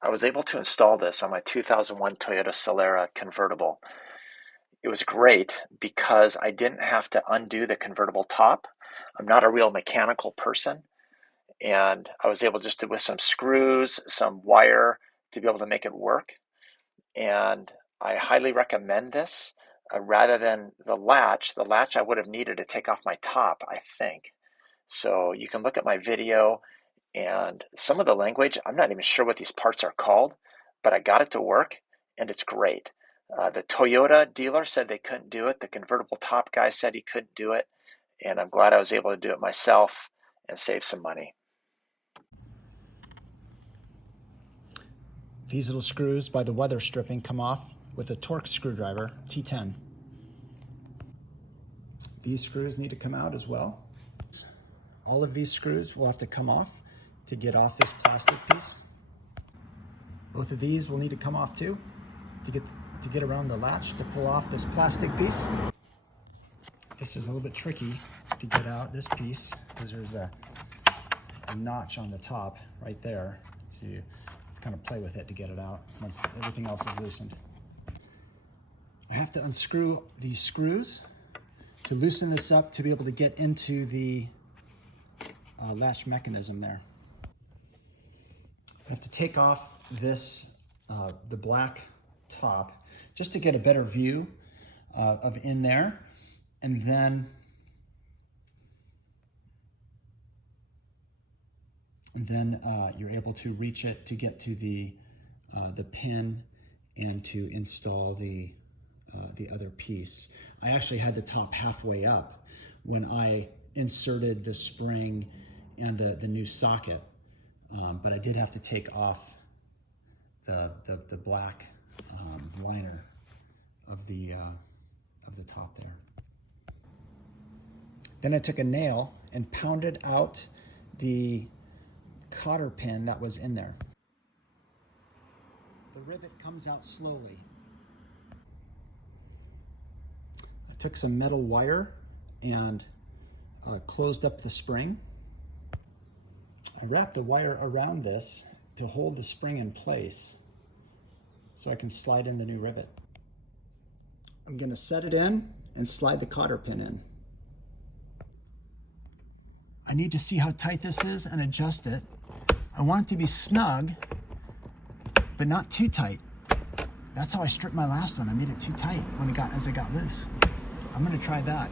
I was able to install this on my 2001 Toyota Solara Convertible. It was great because I didn't have to undo the convertible top. I'm not a real mechanical person, and I was able just to, with some screws, some wire, to be able to make it work. And I highly recommend this rather than the latch. The latch I would have needed to take off my top, I think. So you can look at my video, and some of the language, I'm not even sure what these parts are called, but I got it to work, and it's great. The Toyota dealer said they couldn't do it. The convertible top guy said he couldn't do it, and I'm glad I was able to do it myself and save some money. These little screws by the weather stripping come off with a Torx screwdriver, T10. These screws need to come out as well. All of these screws will have to come off to get off this plastic piece. Both of these will need to come off too to get around the latch to pull off this plastic piece. This is a little bit tricky to get out this piece because there's a notch on the top right there. So you kind of play with it to get it out once everything else is loosened. I have to unscrew these screws to loosen this up to be able to get into the latch mechanism there. I have to take off this, the black top, just to get a better view of in there, and then you're able to reach it to get to the pin and to install the other piece. I actually had the top halfway up when I inserted the spring and the new socket, but I did have to take off the black liner of the top there. Then I took a nail and pounded out the cotter pin that was in there. The rivet comes out slowly. I took some metal wire and closed up the spring. I wrapped the wire around this to hold the spring in place so I can slide in the new rivet. I'm going to set it in and slide the cotter pin in. I need to see how tight this is and adjust it. I want it to be snug, but not too tight. That's how I stripped my last one. I made it too tight as it got loose. I'm going to try that.